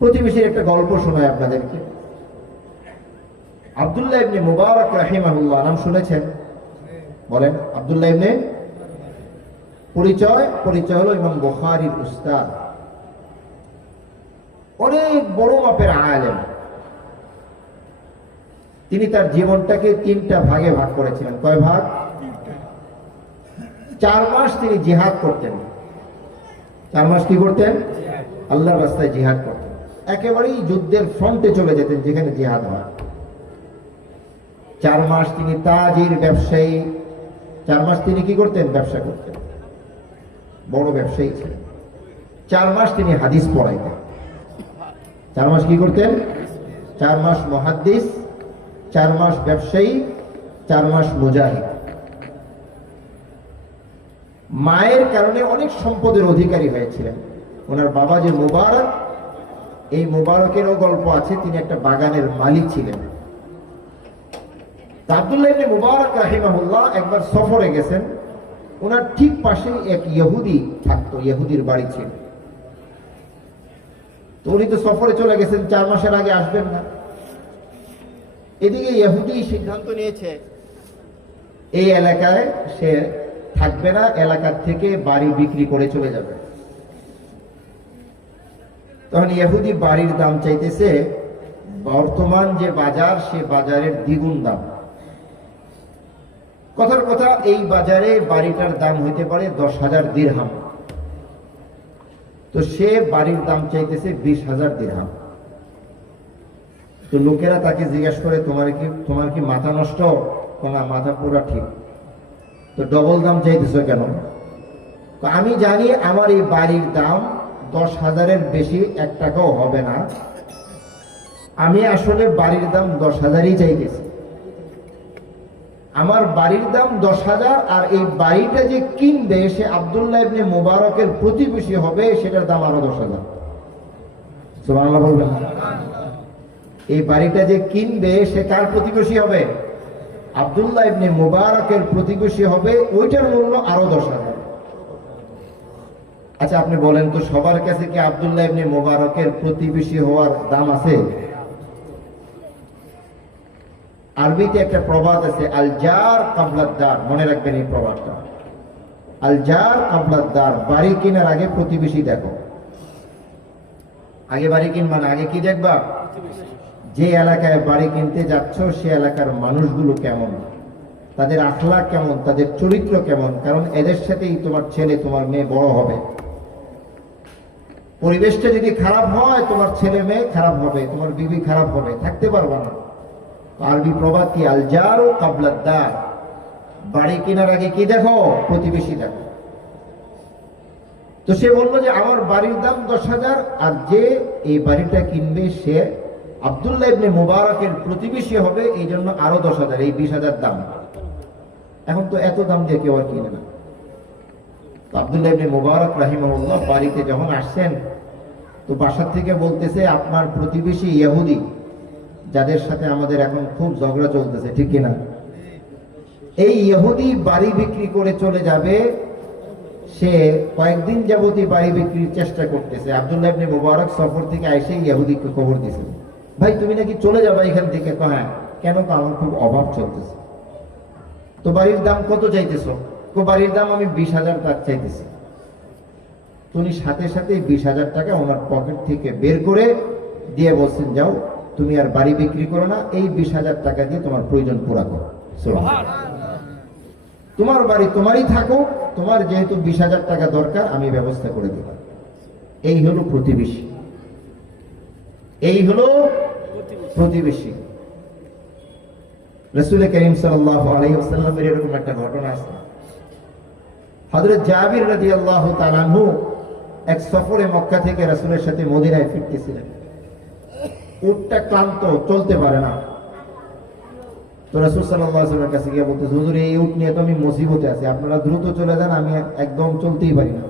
প্রতিবেশীর একটা গল্প শোনায় আপনাদেরকে। আব্দুল্লাহ ইবনে মুবারক রাহিমাহুল্লাহ নাম শুনেছেন? বলেন। আব্দুল্লাহ ইবনে, পরিচয় হলো ইমাম বুখারীর উস্তাদ, অনেক বড় মাপের আলেম। তিনি তার জীবনটাকে 3টা ভাগে ভাগ করেছিলেন। কয় ভাগ? 4 মাস তিনি জিহাদ করতেন। 4 মাস কি করতেন? আল্লাহর রাস্তায় জিহাদ করতেন। একেবারেই যুদ্ধের ফ্রন্টে চলে যেতেন যেখানে জিহাদ হয়। 4 মাস তিনি তাজির, ব্যবসায়ী। 4 মাস তিনি কি করতেন? ব্যবসা করতেন, বড় ব্যবসায়ী ছিলেন। 4 মাস তিনি হাদিস পড়াইতেন। 4 মাস কি করতেন? 4 মাস মুহাদ্দিস, 4 মাস ব্যবসায়ী, 4 মাস মুজাহিদ। মায়ের কারণে অনেক সম্পদের অধিকারী হয়েছিলেন। ওনার বাবা যে মুবারক, এই মুবারকেরও গল্প আছে, তিনি একটা বাগানের মালিক ছিলেন। আব্দুল্লাহ ইবনে মুবারক রাহিমাহুল্লাহ একবার সফরে গেছেন। ওনার ঠিক পাশে এক ইহুদি থাকতো, ইহুদির বাড়ি ছিল। তো উনি তো সফরে চলে গেছেন, 4 মাসের আগে আসবেন না। এদিকে ইহুদি সিদ্ধান্ত নিয়েছে এই এলাকায় সে থাকবে না, এলাকার থেকে বাড়ি বিক্রি করে চলে যাবে। তখন ইহুদি বাড়ির দাম চাইতেছে বর্তমান যে বাজার, সে বাজারের দ্বিগুণ দাম। কথার কথা, এই বাজারে বাড়িটার দাম হইতে পারে 10,000 দিরহাম। তো সে বাড়ির দাম চাইতেছে 20,000 দিরহাম। তো লোকেরা তাকে জিজ্ঞাসা করে, তোমার কি মাথা নষ্ট? না, মাথা পুরা ঠিক। তো ডবল দাম চাইতেছো কেন? তো আমি জানি আমার এই বাড়ির দাম 10,000-এর বেশি 1 টাকাও হবে না। আমি আসলে বাড়ির দাম 10,000-ই চাইতেছি। আমার বাড়ির দাম 10,000, আর এই বাড়িটা যে কিনবে সে আব্দুল্লাহ ইবনে মুবারকের প্রতিবেশী হবে, সেটার দাম আরো 10,000। সুবহানাল্লাহ বলবেন। এই বাড়িটা যে কিনবে সে কার প্রতিবেশী হবে? আব্দুল্লাহ ইবনে মুবারকের প্রতিবেশী হবে, ওইটার মূল্য আরো 10,000। আচ্ছা আপনি বলেন তো, সবার কাছে কি আব্দুল্লাহ ইবনে মুবারকের প্রতিবেশী হওয়ার দাম আছে? আরবিতে একটা প্রবাদ আছে, আল জার কাবলাদ দার। মনে রাখবেন এই প্রবাদটা, আল জার কাবলাদ দার। বাড়ি কেনার আগে প্রতিবেশী দেখো। আগে বাড়ি কিনবা না, আগে কি দেখবা? যে এলাকায় বাড়ি কিনতে যাচ্ছ সে এলাকার মানুষগুলো কেমন, তাদের আখলাক কেমন, তাদের চরিত্র কেমন। কারণ এদের সাথেই তোমার ছেলে, তোমার মেয়ে বড় হবে। পরিবেশটা যদি খারাপ হয়, তোমার ছেলে মেয়ে খারাপ হবে, তোমার বিবি খারাপ হবে, থাকতে পারবা না। আরবি প্রবাদ কি, আল জারু কাবলাদ দার। বাড়ি কেনার আগে কি দেখো? প্রতিবেশী দেখো। তো সে বললো যে আমার বাড়ির দাম 10,000, আর যে এই বাড়িটা কিনবে সে আব্দুল্লাহ ইবনে মুবারকের প্রতিবেশী হবে, এই জন্য আরো 10,000, এই 20,000 দাম। এখন তো এত দাম দিয়ে কেউ আর কিনে না। তো আব্দুল্লাহ ইবনে মুবারক রাহিমাহুল্লাহ বাড়িতে যখন আসছেন, তো বাসার থেকে বলতেছে, আপনার প্রতিবেশী ইহুদি, যাদের সাথে আমাদের এখন খুব ঝগড়া চলতেছে, ঠিক কিনা? এই ইহুদি বাড়ি বিক্রি করে চলে যাবে। সে কয়েকদিন যাবতই বাড়ি বিক্রির চেষ্টা করতেছে। আব্দুল্লাহ ইবনে মুবারক সফর থেকে এসে ইহুদিকে খবর দিয়েছে, ভাই তুমি নাকি চলে যাবে এখান থেকে। হ্যাঁ, কেন? আমার খুব অভাব চলতেছে। তো বাড়ির দাম কত চাইতেছো? বাড়ির দাম আমি 20,000 টাকা চাইতেছি। তুমি সাথে সাথে 20,000 টাকা ওনার পকেট থেকে বের করে দিয়ে বলছেন, যাও তুমি আর বাড়ি বিক্রি করো না, এই 20,000 টাকা দিয়ে তোমার প্রয়োজন পুরা করো। তোমার বাড়ি তোমারই থাকো, তোমার যেহেতু 20,000 টাকা দরকার, আমি ব্যবস্থা করে দেব। এই হলো প্রতিবেশী, এই হলো প্রতিবেশী। রাসূল করিম সাল্লাল্লাহু আলাইহি ওয়াসাল্লামের এরকম একটা ঘটনা আছে। হযরত জাবির রাদিয়াল্লাহু তাআলা আনহু এক সফরে মক্কা থেকে রাসূলের সাথে মদিনায় ফিরতেছিলেন। উটটা ক্লান্ত, চলতে পারে না। তো রাসূল সাল্লাল্লাহু আলাইহি ওয়াসাল্লামের কাছে গিয়ে বলতেছে, হুজুর এই উট নিয়ে তো আমি মুসিবতে আছি, আপনারা দ্রুত চলে যান, আমি একদম চলতেই পারি না।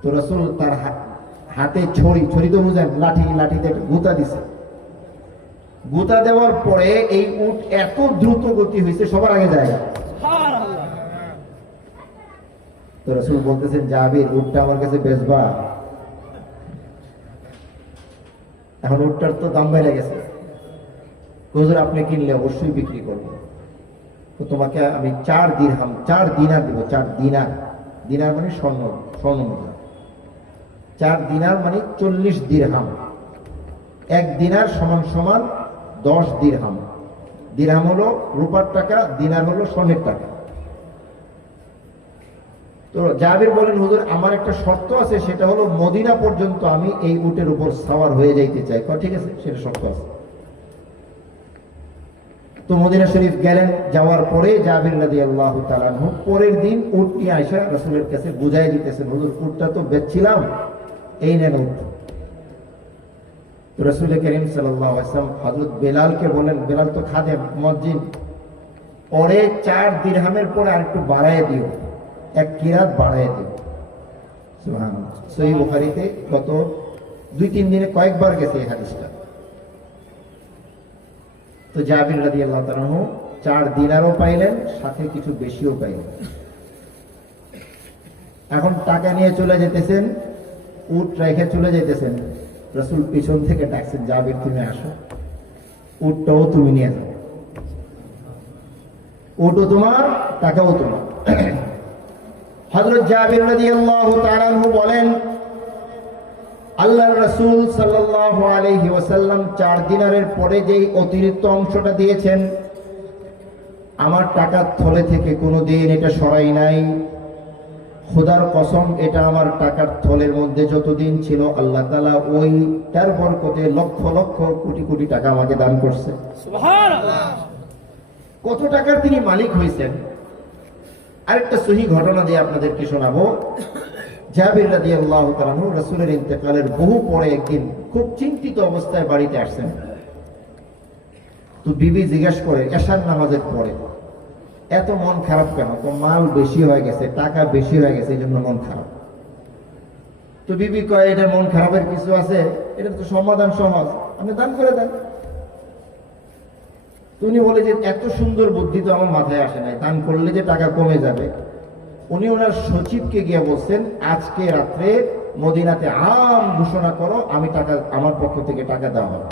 তো রাসূল তার হাতে ছড়ি তো বুঝেন, লাঠিতে একটা গুতা দিছে। গুতা দেওয়ার পরে এই উট এত দ্রুত গতি হয়েছে, সবার আগে যায়। তো রাসূল বলতেছেন, জাবির উটটা আমার কাছে বেচবা? এখন উটটার তো দাম বেড়ে গেছে। হুজুর আপনি কিনলে অবশ্যই বিক্রি করবো, তো তোমাকে আমি 4 দিরহাম 4 দিনার দিব। 4 দিনার, দিনার মানে স্বর্ণ, স্বর্ণ মুদ্রা। 4 দিনার মানে 40 দিরহাম। 1 দিনার সমান সমান 10 দিরহাম। দিরহাম হলো রূপার টাকা, দিনার হলো স্বর্ণের টাকা। তো জাবির বলেন হুজুর আমার একটা শর্ত আছে, সেটা হলো মদিনা পর্যন্ত আমি এই উটের উপর সাওয়ার হয়ে যাইতে চাই। ঠিক আছে, সেটা শর্ত আছে। তো মদিনা শরীফ গেলেন, যাওয়ার পরে জাবির রাদিয়াল্লাহু তাআলা আনহু পরের দিন উট নিয়ে আয়েশা রাসূলের কাছে বুঝাই দিতেছেন, হুজুর উটটা তো বেচছিলাম, এই নেন উট। তো রাসূল করিম সাল্লাল্লাহু আলাইহি ওয়াসাল্লাম হযরত বেলালকে বলেন, বেলাল তো খাদেম মুয়াজ্জিন, পরে 4 দিরহামের পরে আরেকটু বাড়ায় দিও, 1 কিরাত বাড়ায় দিও। সুবহানাল্লাহ। সহিহ বুখারীতে গত 2-3 দিনে কয়েকবার গেছে এই হাদিসটা। তো জাবির রাদিয়াল্লাহু তাআলা 4 দিনারও পাইলেন, সাথে কিছু বেশিও পাইলেন। এখন টাকা নিয়ে চলে যেতেছেন, উট রেখে চলে যেতেছেন। রাসূল পিছন থেকে ডাকছেন, জাবির তুমি আসো, উটটাও তুমি নিয়ে যাও, উটও তোমার, টাকাও তোমার। হযরত জাবির রাদিয়াল্লাহু তাআলা বলেন, আল্লাহর রাসূল সাল্লাল্লাহু আলাইহি ওয়াসাল্লাম 4 দিনারের পরে যেই অতিরিক্ত অংশটা দিয়েছেন, আমার টাকার থলে থেকে কোনোদিন এটা সরাই নাই। খোদার কসম, এটা আমার টাকার থলের মধ্যে যতদিন ছিল আল্লাহ তাআলা ওইটার বরকতে লক্ষ লক্ষ কোটি কোটি টাকা আমাকে দান করছে। সুবহানাল্লাহ। কত টাকার তিনি মালিক হয়েছেন। আরেকটা সহিহ ঘটনা দিয়ে আপনাদেরকে শোনাবো। জাবির রাদিয়াল্লাহু তাআলা রাসূলের ইন্তেকালের বহু পরে একদিন খুব চিন্তিত অবস্থায় বাড়িতে আসছেন। তো বিবি জিজ্ঞাসা করে এশার নামাজের পরে, এত মন খারাপ কেন? তো মাল বেশি হয়ে গেছে, টাকা বেশি হয়ে গেছে, এই জন্য মন খারাপ। তো বিবি কয়, এটা মন খারাপের কিছু আছে? এটা তো সমাধান সহজ, আপনি দান করে দেন। উনি বলে যে এত সুন্দর বুদ্ধি তো আমার মাথায় আসে নাই, দান করলে যে টাকা কমে যাবে। উনি ওনার সচিবকে গিয়ে বলছেন, আজকে রাত্রে মদিনাতে আম ঘোষণা করো, আমি টাকা, আমার পক্ষ থেকে টাকা দেওয়া হবে।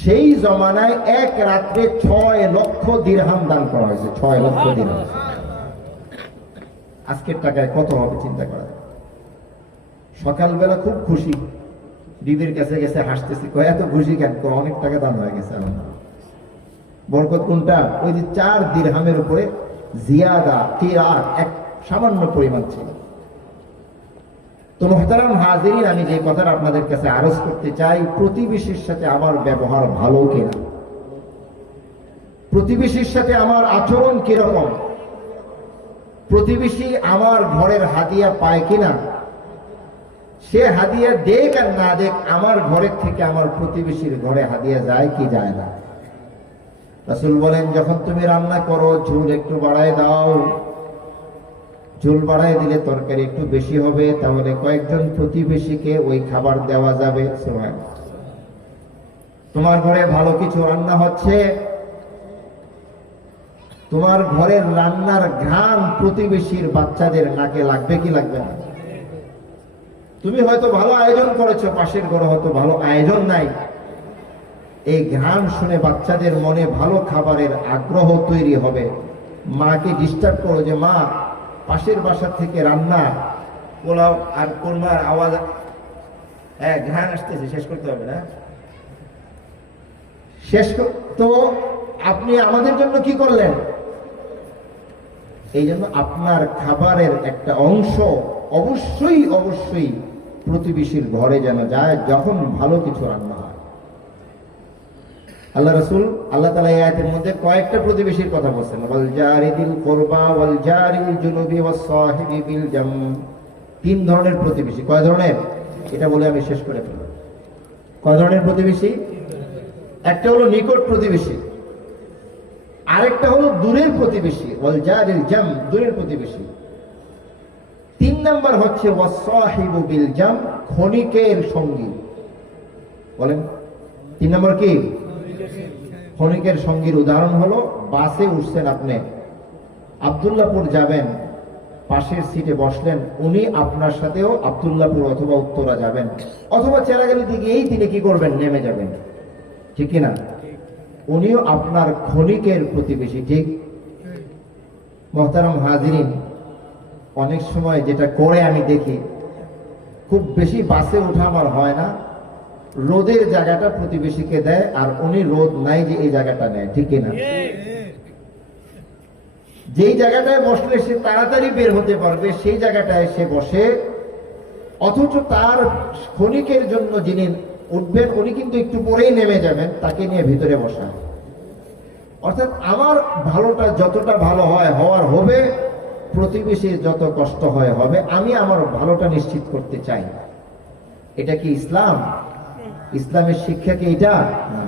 সেই জমানায় এক রাত্রে 6 লক্ষ দিরহাম দান করা হয়েছে। 6 লক্ষ দিরহাম আজকের টাকায় কত হবে চিন্তা করা। সকালবেলা খুব খুশি, বিবির কাছে গেছে হাসতেছি, কয় এত খুশি কেন? অনেক টাকা দান হয়ে গেছে। বরকত কোনটা? ওই যে 4 দিরহামের উপরে জিয়াদা কিরাত এক সামান্য পরিমাণ ছিল। তো মুহতারাম হাজিরিন, আমি যে কথাটা আপনাদের কাছে আরজ করতে চাই, প্রতিবেশীর সাথে আমার ব্যবহার ভালো কিনা, প্রতিবেশীর সাথে আমার আচরণ কিরকম, প্রতিবেশী আমার ঘরের হাদিয়া পায় কিনা, সে হাদিয়া দেখ আর না দেখ, আমার ঘরের থেকে আমার প্রতিবেশীর ঘরে হাদিয়া যায় কি যায় না। রাসূল বলেন, যখন তুমি রান্না করো ঝোল একটু বাড়ায় দাও, ঝোল বাড়ায় দিলে তরকারি একটু বেশি হবে, তাহলে কয়েকজন প্রতিবেশীকে ওই খাবার দেওয়া যাবে। তোমার ঘরে ভালো কিছু রান্না হচ্ছে, তোমার ঘরের রান্নার ঘ্রাণ প্রতিবেশীর বাচ্চাদের নাকে লাগবে কি লাগবে না? তুমি হয়তো ভালো আয়োজন করেছো, পাশের ঘরে হয়তো ভালো আয়োজন নাই, এই ঘ্রাণ শুনে বাচ্চাদের মনে ভালো খাবারের আগ্রহ তৈরি হবে। মাকে ডিস্টার্ব করো যে মা পাশের বাসা থেকে রান্না পোলাও আর কোরমার আওয়াজ, হ্যাঁ ঘ্রাণ আসতেছে, শেষ করতে হবে না, শেষ। তো আপনি আমাদের জন্য কি করলেন? এই জন্য আপনার খাবারের একটা অংশ অবশ্যই অবশ্যই প্রতিবেশীর ঘরে যেন যায় যখন ভালো কিছু রান্না হয়। আল্লাহ রাসূল, আল্লাহ তাআলা এই আয়াতের মধ্যে কয়েকটা প্রতিবেশীর কথা বলছেন, ওয়াল জারি বিল কুরবা ওয়াল জারিল জুনুবি ওয়াস সাহিবি বিল জাম। 3 ধরনের প্রতিবেশী। কয় ধরনের? এটা বলে আমি শেষ করে ফেলব। কয় ধরনের প্রতিবেশী? একটা হলো নিকট প্রতিবেশী, আরেকটা হলো দূরের প্রতিবেশী, ওয়াল জারিল জাম, দূরের প্রতিবেশী। 3 নাম্বার হচ্ছে ওয়াস সাহিবু বিল জাম, ক্ষণিকের সঙ্গী। বলেন 3 নাম্বার কি? ক্ষণিকের সঙ্গীর উদাহরণ হলো, বাসে উঠছেন আপনি, আব্দুল্লাহপুর যাবেন, পাশের সিটে বসলেন, উনি আপনার সাথেও আব্দুল্লাহপুর অথবা উত্তরা যাবেন, অথবা চেরাগালি দিকেই তিনি কি করবেন, নেমে যাবেন, ঠিক কিনা? উনিও আপনার ক্ষণিকের প্রতিবেশী, ঠিক? মোহতারাম হাজিরিন, অনেক সময় যেটা করে আমি দেখি, খুব বেশি বাসে ওঠা আমার হয় না, রোদের জায়গাটা প্রতিবেশীকে দেয়, আর উনি রোদ নাই যে এই জায়গাটা নেয়, ঠিক কিনা? যেই জায়গাটায় বসলে সে তাড়াতাড়ি বের হতে পারবে সেই জায়গাটায় সে বসে, অথচ তার ক্ষণিকের জন্য যিনি উঠবেন উনি কিন্তু একটু পরেই নেমে যাবেন, তাকে নিয়ে ভিতরে বসা। অর্থাৎ আমার ভালোটা যতটা ভালো হয় হওয়ার হবে, প্রতিবেশীর যত কষ্ট হয় হবে, আমি আমার ভালোটা নিশ্চিত করতে চাই। এটা কি ইসলাম? ইসলামের শিক্ষা কি এটা? না।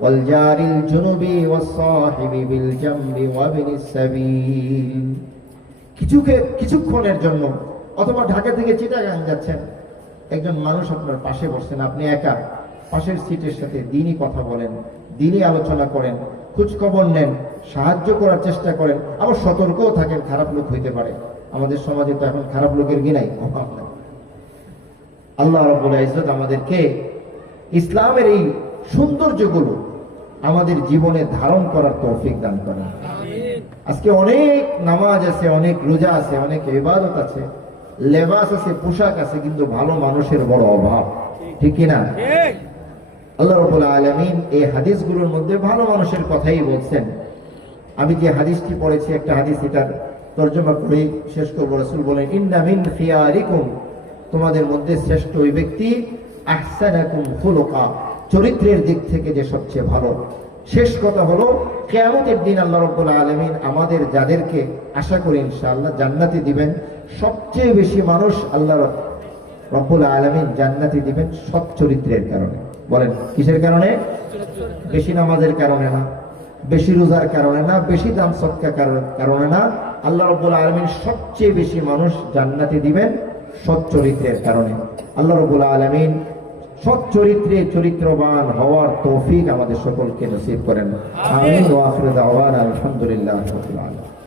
ওয়ালজারিল জুনুবি ওয়াসসাহিবি বিল জামবি ওয়া বিনিস সাবিল। কিছুক্ষণের জন্য, অথবা ঢাকা থেকে চিটাগাং যাচ্ছেন, একজন মানুষ আপনার পাশে বসছেন, আপনি একা, পাশের সিটের সাথে দিনই কথা বলেন, দিনই আলোচনা করেন, খোঁজ খবর নেন, সাহায্য করার চেষ্টা করেন, আবার সতর্কও থাকেন, খারাপ লোক হইতে পারে। আমাদের সমাজে তো এখন খারাপ লোকের গিনাই অভাব নাই। আল্লাহ রাব্বুল ইজ্জত আমাদেরকে ইসলামের এই সৌন্দর্যগুলো আমাদের জীবনে ধারণ করার তৌফিক দান করেন। আজকে অনেক নামাজ আছে, অনেক রোজা আছে, অনেক ইবাদত আছে, লেবাস আছে, পোশাক আছে, কিন্তু ভালো মানুষের বড় অভাব, ঠিক কিনা? আল্লাহ রাব্বুল আলামিন এই হাদিসগুলোর মধ্যে ভালো মানুষের কথাই বলছেন। আমি যে হাদিসটি পড়েছি, একটা হাদিস, এটার তরজমা করে শেষ করব। রাসূল বলেন, ইন্না মিন খিয়ারিকুম, তোমাদের মধ্যে শ্রেষ্ঠ ওই ব্যক্তি, আহসানাকুম খুলুকা, চরিত্রের দিক থেকে যে সবচেয়ে ভালো। শেষ কথা হলো, কিয়ামতের দিন আল্লাহ রাব্বুল আলামিন আমাদের যাদেরকে আশা করি ইনশাআল্লাহ জান্নাতে দিবেন, সবচেয়ে বেশি মানুষ আল্লাহ রাব্বুল আলামিন জান্নাতে দিবেন সৎ চরিত্রের কারণে। বলেন কিসের কারণে? বেশি নামাজের কারণে না, বেশি রোজার কারণে না, বেশি দান সদকা কারণে না। আল্লাহ রাব্বুল আলামিন সবচেয়ে বেশি মানুষ জান্নাতে দিবেন সৎ চরিত্রের কারণে। আল্লাহ রাব্বুল আলামিন সৎ চরিত্রে চরিত্রবান হওয়ার তৌফিক আমাদের সকলকে নসিব করেন। আমিন ওয়া আখিরু দাওয়ানা আলহামদুলিল্লাহি রাব্বিল আলামিন।